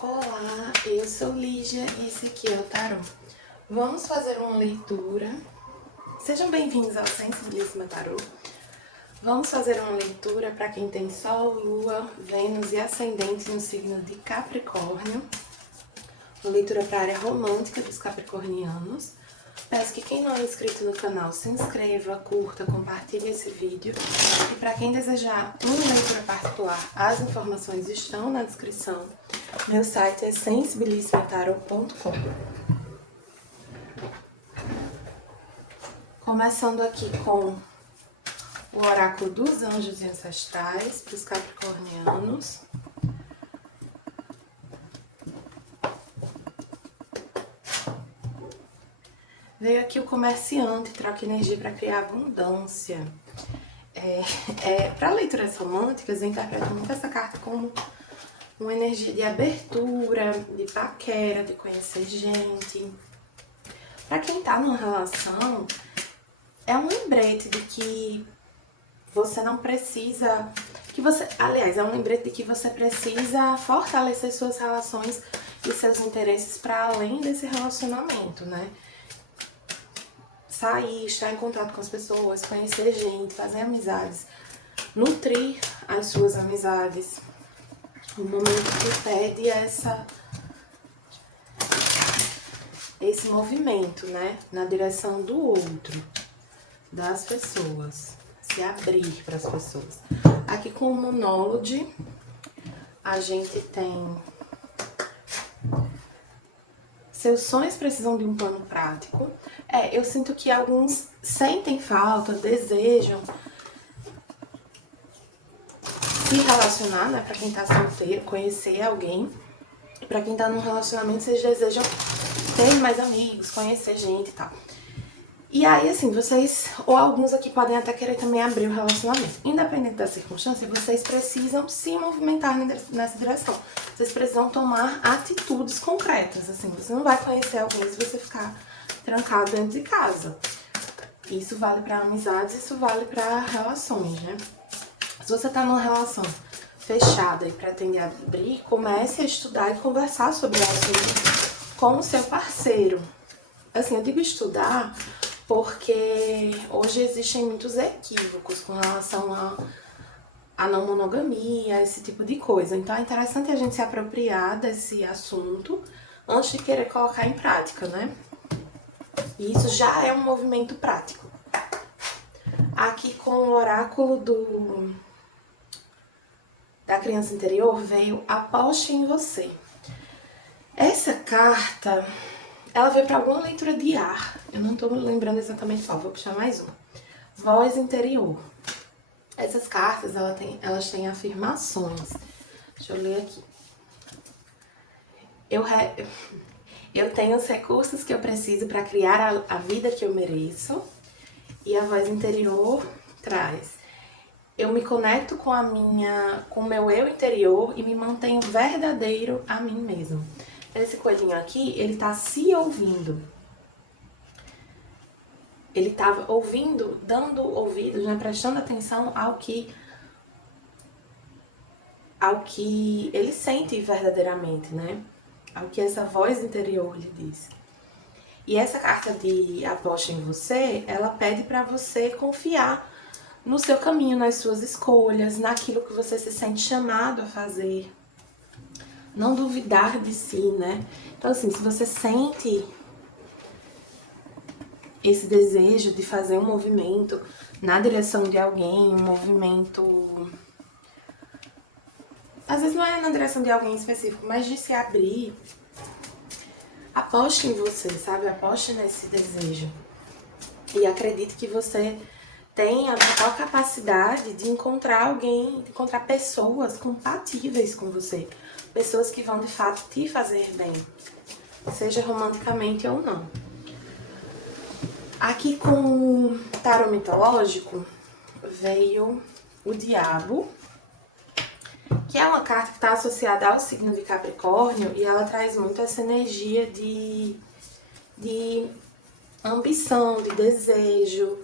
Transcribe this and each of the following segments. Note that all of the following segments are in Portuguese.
Olá, eu sou Lígia e esse aqui é o Tarô. Vamos fazer uma leitura. Sejam bem-vindos ao Sensibilíssima Tarô. Vamos fazer uma leitura para quem tem Sol, Lua, Vênus e Ascendente no signo de Capricórnio. Uma leitura para a área romântica dos capricornianos. Peço que quem não é inscrito no canal se inscreva, curta, compartilhe esse vídeo. E para quem desejar uma leitura particular, as informações estão na descrição. Meu site é sensibilissimotaro.com. Começando aqui com o oráculo dos anjos e ancestrais para os capricornianos. Veio aqui o comerciante, troca energia para criar abundância. Para leituras românticas, eu interpreto muito essa carta como uma energia de abertura, de paquera, de conhecer gente. Para quem tá numa relação, é um lembrete de que você não precisa... é um lembrete de que você precisa fortalecer suas relações e seus interesses para além desse relacionamento, né? Sair, estar em contato com as pessoas, conhecer gente, fazer amizades, nutrir as suas amizades. O momento que pede esse movimento, né? Na direção do outro, das pessoas, se abrir para as pessoas. Aqui com o monólogo, a gente tem... Seus sonhos precisam de um plano prático. Eu sinto que alguns sentem falta, desejam se relacionar, né? Pra quem tá solteiro, conhecer alguém. Pra quem tá num relacionamento, vocês desejam ter mais amigos, conhecer gente e tal. E aí, assim, vocês, ou alguns aqui podem até querer também abrir o relacionamento. Independente da circunstância, vocês precisam se movimentar nessa direção. Vocês precisam tomar atitudes concretas, assim. Você não vai conhecer alguém se você ficar trancado dentro de casa. Isso vale pra amizades, isso vale pra relações, né? Se você tá numa relação fechada e pretende abrir, comece a estudar e conversar sobre o assunto com o seu parceiro. Assim, eu digo estudar porque hoje existem muitos equívocos com relação a não monogamia, esse tipo de coisa. Então é interessante a gente se apropriar desse assunto antes de querer colocar em prática, né? E isso já é um movimento prático. Aqui com o oráculo da criança interior veio Aposte em Você. Essa carta, ela veio para alguma leitura de ar. Eu não tô me lembrando exatamente qual, vou puxar mais uma. Voz interior. Essas cartas, elas têm afirmações. Deixa eu ler aqui. Eu tenho os recursos que eu preciso para criar a vida que eu mereço. E a voz interior traz: eu me conecto com o meu eu interior e me mantenho verdadeiro a mim mesmo. Esse coelhinho aqui, ele tá se ouvindo. Ele tava ouvindo, dando ouvidos, né, prestando atenção ao que ele sente verdadeiramente, né? Ao que essa voz interior lhe diz. E essa carta de Aposte em Você, ela pede para você confiar no seu caminho, nas suas escolhas, naquilo que você se sente chamado a fazer. Não duvidar de si, né? Então, assim, se você sente esse desejo de fazer um movimento na direção de alguém, um movimento... Às vezes não é na direção de alguém específico, mas de se abrir, aposte em você, sabe? Aposte nesse desejo. E acredite que você tem a total capacidade de encontrar alguém, de encontrar pessoas compatíveis com você. Pessoas que vão, de fato, te fazer bem. Seja romanticamente ou não. Aqui com o tarô mitológico veio o Diabo, que é uma carta que está associada ao signo de Capricórnio e ela traz muito essa energia de ambição, de desejo.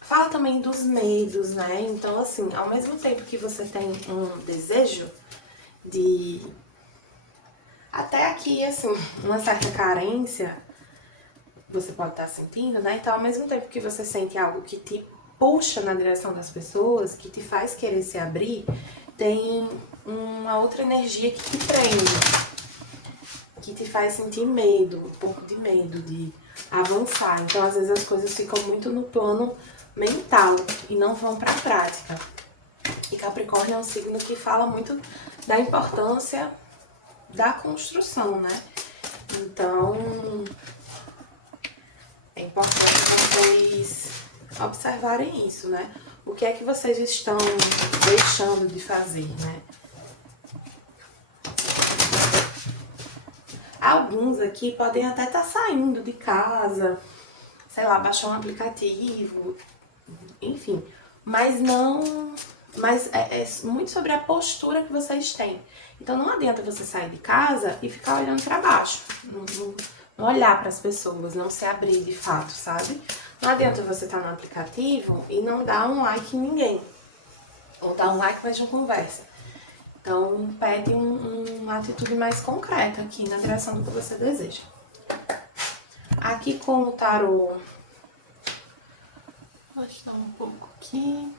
Fala também dos medos, né? Então, assim, ao mesmo tempo que você tem um desejo de Até aqui, assim, uma certa carência você pode estar sentindo, né? Então, ao mesmo tempo que você sente algo que te puxa na direção das pessoas, que te faz querer se abrir, tem uma outra energia que te prende, que te faz sentir medo, um pouco de medo de avançar. Então, às vezes as coisas ficam muito no plano mental e não vão para a prática. E Capricórnio é um signo que fala muito da importância da construção, né? Então, é importante vocês observarem isso, né? O que é que vocês estão deixando de fazer, né? Alguns aqui podem até estar saindo de casa, sei lá, baixar um aplicativo, enfim. Mas não... Mas é muito sobre a postura que vocês têm. Então não adianta você sair de casa e ficar olhando pra baixo. Não olhar para as pessoas, não se abrir de fato, sabe? Não adianta você estar no aplicativo e não dar um like em ninguém. Ou dar um like, mas não conversa. Então, pede uma atitude mais concreta aqui na direção do que você deseja. Aqui com o tarô... Vou ajustar um pouco aqui.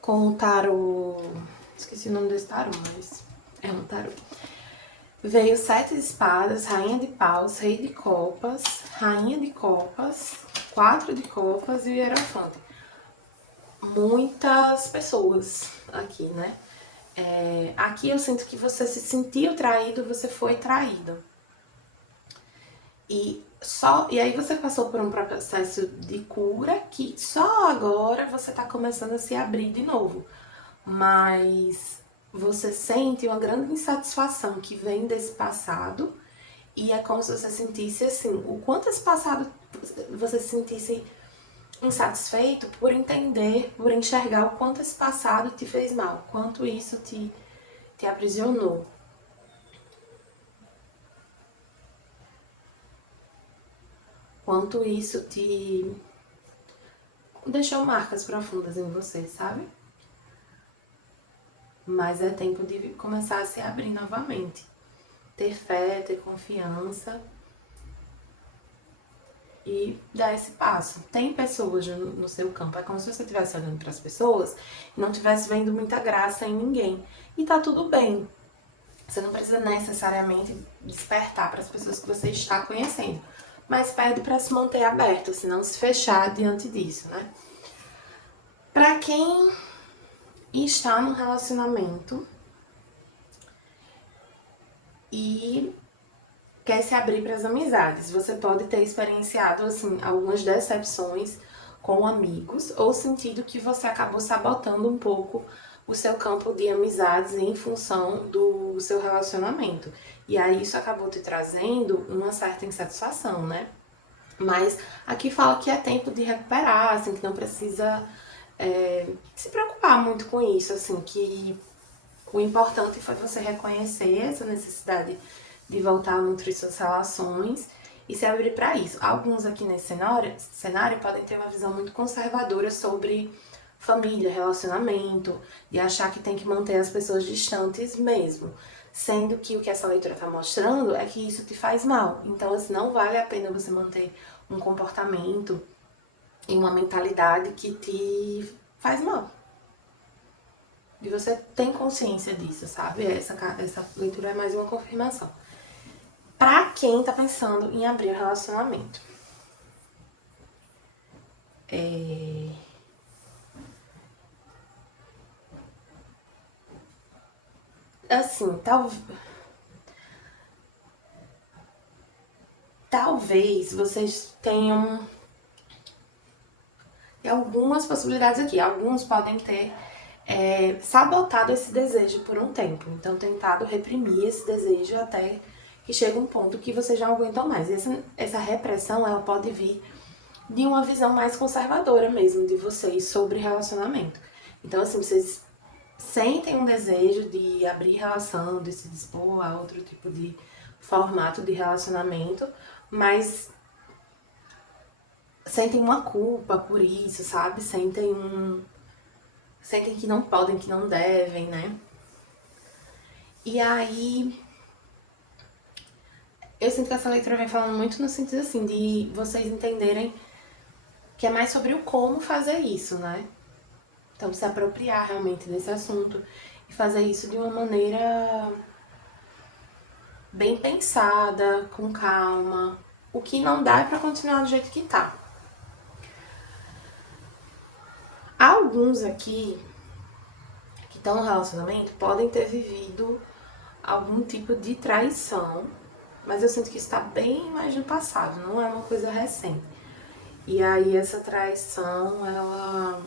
Com o tarô... Esqueci o nome desse tarô, mas é um tarô. Veio 7 de espadas, rainha de paus, rei de copas, rainha de copas, 4 de copas e o hierofante. Muitas pessoas aqui, né? Aqui eu sinto que você se sentiu traído, você foi traído. E aí você passou por um processo de cura que só agora você tá começando a se abrir de novo. Mas você sente uma grande insatisfação que vem desse passado e é como se você sentisse assim, o quanto esse passado você se sentisse insatisfeito por entender, por enxergar o quanto esse passado te fez mal, quanto isso te aprisionou. Quanto isso te deixou marcas profundas em você, sabe? Mas é tempo de começar a se abrir novamente. Ter fé, ter confiança e dar esse passo. Tem pessoas no seu campo, é como se você estivesse olhando para as pessoas e não estivesse vendo muita graça em ninguém. E tá tudo bem. Você não precisa necessariamente despertar para as pessoas que você está conhecendo, mas pede para se manter aberto, se não se fechar diante disso, né? Para quem está num relacionamento e quer se abrir para as amizades, você pode ter experienciado assim algumas decepções com amigos ou sentido que você acabou sabotando um pouco o seu campo de amizades em função do seu relacionamento. E aí isso acabou te trazendo uma certa insatisfação, né? Mas aqui fala que é tempo de recuperar, assim, que não precisa se preocupar muito com isso, assim, que o importante foi você reconhecer essa necessidade de voltar a nutrir suas relações e se abrir para isso. Alguns aqui nesse cenário podem ter uma visão muito conservadora sobre família, relacionamento, de achar que tem que manter as pessoas distantes mesmo. Sendo que o que essa leitura está mostrando é que isso te faz mal. Então, assim, não vale a pena você manter um comportamento e uma mentalidade que te faz mal. E você tem consciência disso, sabe? Essa leitura é mais uma confirmação. Pra quem tá pensando em abrir o relacionamento. Assim, talvez vocês tenham algumas possibilidades aqui. Alguns podem ter sabotado esse desejo por um tempo. Então, tentado reprimir esse desejo até que chega um ponto que vocês já não aguentam mais. E essa repressão, ela pode vir de uma visão mais conservadora mesmo de vocês sobre relacionamento. Então, assim, vocês sentem um desejo de abrir relação, de se dispor a outro tipo de formato de relacionamento, mas sentem uma culpa por isso, sabe? Sentem que não podem, que não devem, né? E aí, eu sinto que essa leitura vem falando muito no sentido assim, de vocês entenderem que é mais sobre o como fazer isso, né? Então, se apropriar realmente desse assunto e fazer isso de uma maneira bem pensada, com calma. O que não dá é pra continuar do jeito que tá. Alguns aqui que estão no relacionamento podem ter vivido algum tipo de traição, mas eu sinto que está bem mais no passado, não é uma coisa recente. E aí essa traição, ela,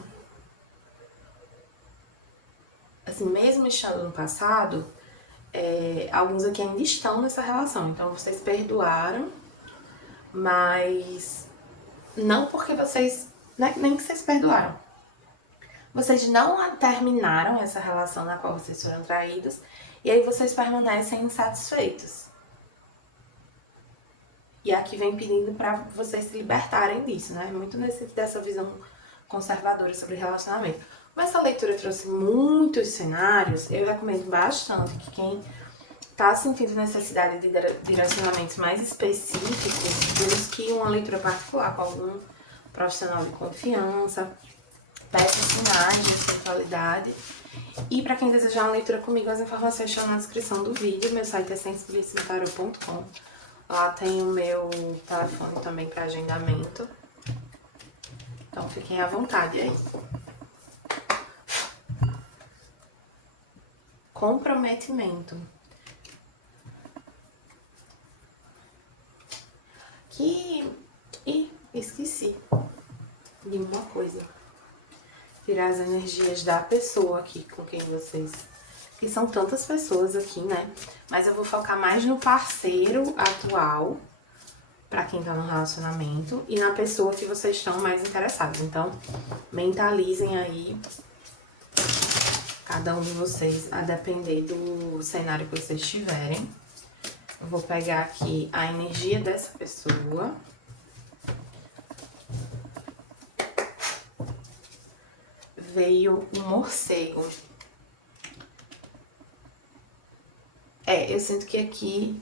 assim, mesmo estando no passado, alguns aqui ainda estão nessa relação. Então vocês perdoaram, mas não porque vocês, né, nem que vocês perdoaram. Vocês não terminaram essa relação na qual vocês foram traídos e aí vocês permanecem insatisfeitos. E aqui vem pedindo para vocês se libertarem disso, né? Muito dessa visão conservadora sobre relacionamento. Como essa leitura trouxe muitos cenários, eu recomendo bastante que quem está sentindo necessidade de direcionamentos mais específicos, busque uma leitura particular com algum profissional de confiança, peça sinais de espiritualidade. E para quem desejar uma leitura comigo, as informações estão na descrição do vídeo. Meu site é sensibilicitario.com. Lá tem o meu telefone também para agendamento. Então fiquem à vontade aí. Comprometimento. Esqueci de uma coisa. Tirar as energias da pessoa aqui com quem vocês... Que são tantas pessoas aqui, né? Mas eu vou focar mais no parceiro atual, pra quem tá no relacionamento, e na pessoa que vocês estão mais interessados. Então, mentalizem aí cada um de vocês, a depender do cenário que vocês tiverem. Eu vou pegar aqui a energia dessa pessoa. Veio um morcego. Eu sinto que aqui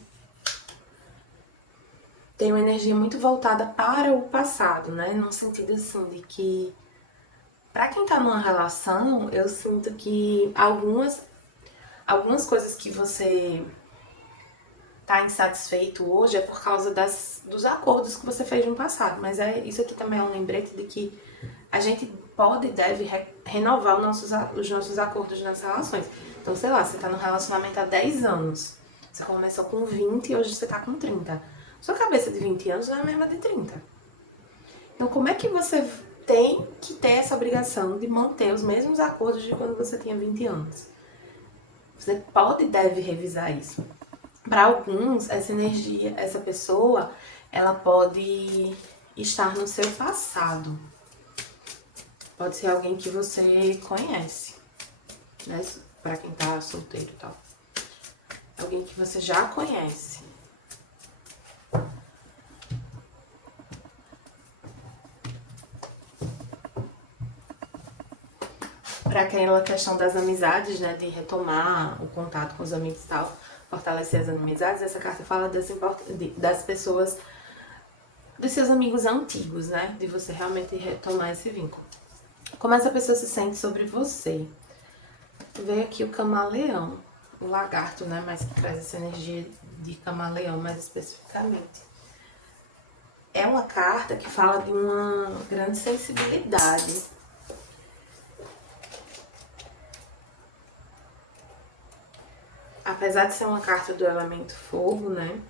tem uma energia muito voltada para o passado, né? No sentido assim de que, pra quem tá numa relação, eu sinto que algumas coisas que você tá insatisfeito hoje é por causa dos acordos que você fez no passado. Mas isso aqui também é um lembrete de que a gente pode e deve renovar os nossos acordos nas relações. Então, sei lá, você tá num relacionamento há 10 anos. Você começou com 20 e hoje você tá com 30. Sua cabeça de 20 anos não é a mesma de 30. Então, como é que você tem que ter essa obrigação de manter os mesmos acordos de quando você tinha 20 anos? Você pode e deve revisar isso. Para alguns, essa energia, essa pessoa, ela pode estar no seu passado. Pode ser alguém que você conhece, né? Pra quem tá solteiro e tal. Alguém que você já conhece. Pra aquela questão das amizades, né? De retomar o contato com os amigos e tal. Fortalecer as amizades. Essa carta fala das pessoas, dos seus amigos antigos, né? De você realmente retomar esse vínculo. Como essa pessoa se sente sobre você. Veio aqui o camaleão, o lagarto, né? Mas que traz essa energia de camaleão mais especificamente. É uma carta que fala de uma grande sensibilidade. Apesar de ser uma carta do elemento fogo, né?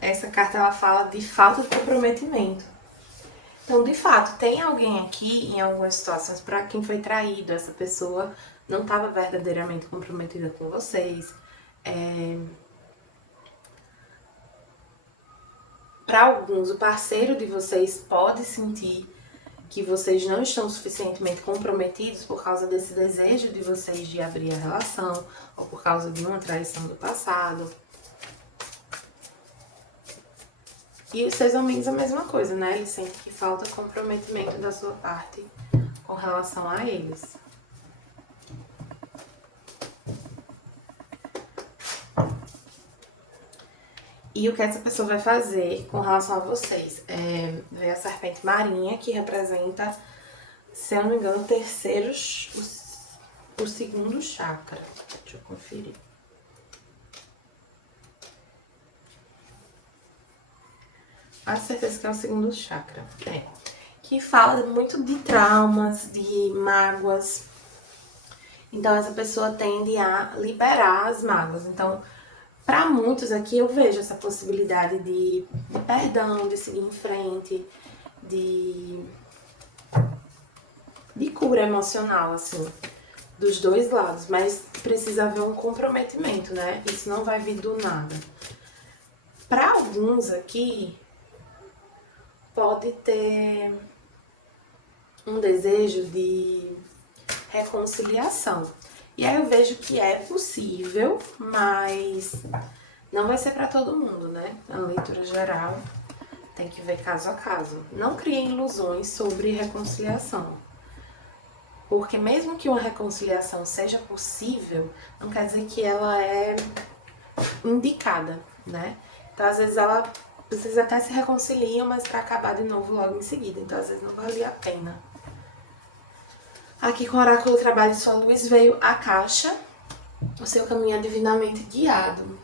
Essa carta ela fala de falta de comprometimento. Então, de fato, tem alguém aqui em algumas situações para quem foi traído, essa pessoa não estava verdadeiramente comprometida com vocês. Para alguns, o parceiro de vocês pode sentir que vocês não estão suficientemente comprometidos por causa desse desejo de vocês de abrir a relação, ou por causa de uma traição do passado. E os seus amigos a mesma coisa, né? Eles sentem que falta comprometimento da sua parte com relação a eles. E o que essa pessoa vai fazer com relação a vocês? Vem a serpente marinha, que representa, se eu não me engano, o segundo chakra. Deixa eu conferir. Tenho certeza que é o segundo chakra. Que fala muito de traumas, de mágoas. Então, essa pessoa tende a liberar as mágoas. Então, para muitos aqui, eu vejo essa possibilidade de perdão, de seguir em frente, de cura emocional, assim, dos dois lados. Mas precisa haver um comprometimento, né? Isso não vai vir do nada. Para alguns aqui, pode ter um desejo de reconciliação. E aí eu vejo que é possível, mas não vai ser para todo mundo, né? Na leitura geral, tem que ver caso a caso. Não criem ilusões sobre reconciliação. Porque mesmo que uma reconciliação seja possível, não quer dizer que ela é indicada, né? Então, às vezes, vocês até se reconciliam, mas para acabar de novo logo em seguida. Então, às vezes, não valia a pena. Aqui com o Oráculo Trabalho de Sua Luz veio a caixa. O seu caminho é divinamente guiado.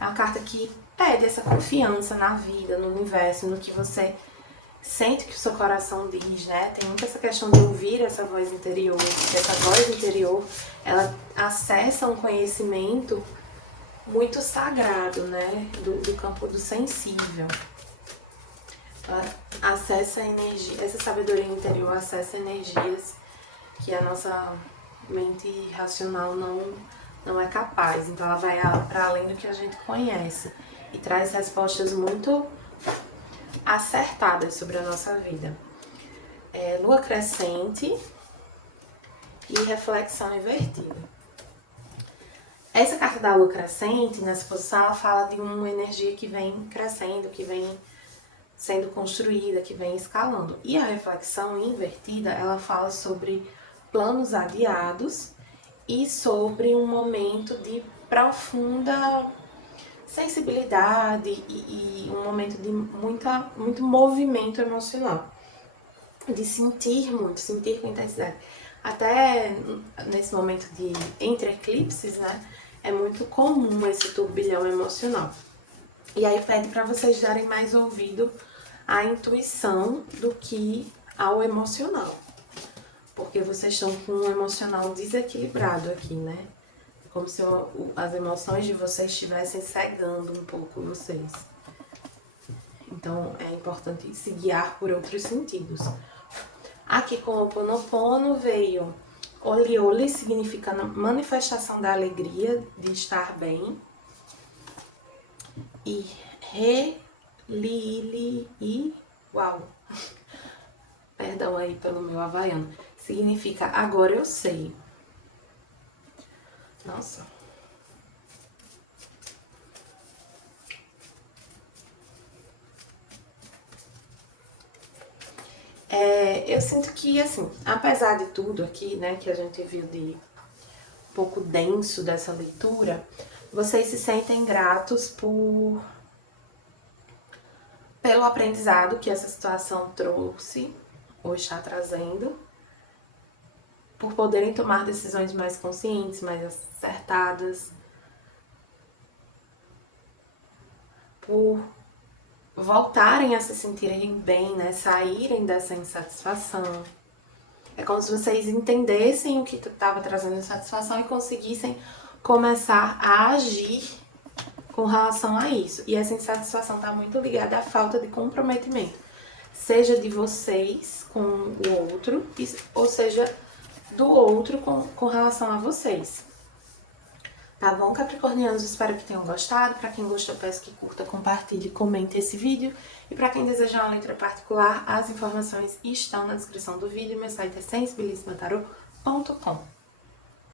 É uma carta que pede essa confiança na vida, no universo, no que você sente que o seu coração diz, né? Tem muito essa questão de ouvir essa voz interior. Essa voz interior, ela acessa um conhecimento muito sagrado, né? Do campo do sensível. Ela acessa energia, essa sabedoria interior acessa energias que a nossa mente racional não é capaz. Então ela vai para além do que a gente conhece e traz respostas muito acertadas sobre a nossa vida. Lua crescente e reflexão invertida. Essa carta da lua crescente, nessa posição, ela fala de uma energia que vem crescendo, que vem sendo construída, que vem escalando. E a reflexão invertida, ela fala sobre planos adiados e sobre um momento de profunda sensibilidade e um momento de muito movimento emocional. De sentir muito, sentir com intensidade. Até nesse momento entre eclipses, né, é muito comum esse turbilhão emocional. E aí pede para vocês darem mais ouvido à intuição do que ao emocional. Porque vocês estão com um emocional desequilibrado aqui, né? Como se as emoções de vocês estivessem cegando um pouco vocês. Então é importante se guiar por outros sentidos. Aqui com o Ho'oponopono veio Oli, significando manifestação da alegria de estar bem. E uau, perdão aí pelo meu havaiano, significa agora eu sei. Nossa. Eu sinto que, assim, apesar de tudo aqui, né, que a gente viu de um pouco denso dessa leitura, vocês se sentem gratos pelo aprendizado que essa situação trouxe, ou está trazendo, por poderem tomar decisões mais conscientes, mais acertadas, por voltarem a se sentirem bem, né? Saírem dessa insatisfação. É como se vocês entendessem o que estava trazendo insatisfação e conseguissem começar a agir com relação a isso. E essa insatisfação está muito ligada à falta de comprometimento, seja de vocês com o outro, ou seja do outro com relação a vocês. Tá bom, capricornianos? Espero que tenham gostado. Para quem gostou, peço que curta, compartilhe, comente esse vídeo. E para quem desejar uma leitura particular, as informações estão na descrição do vídeo. Meu site é sensibilismatarot.com.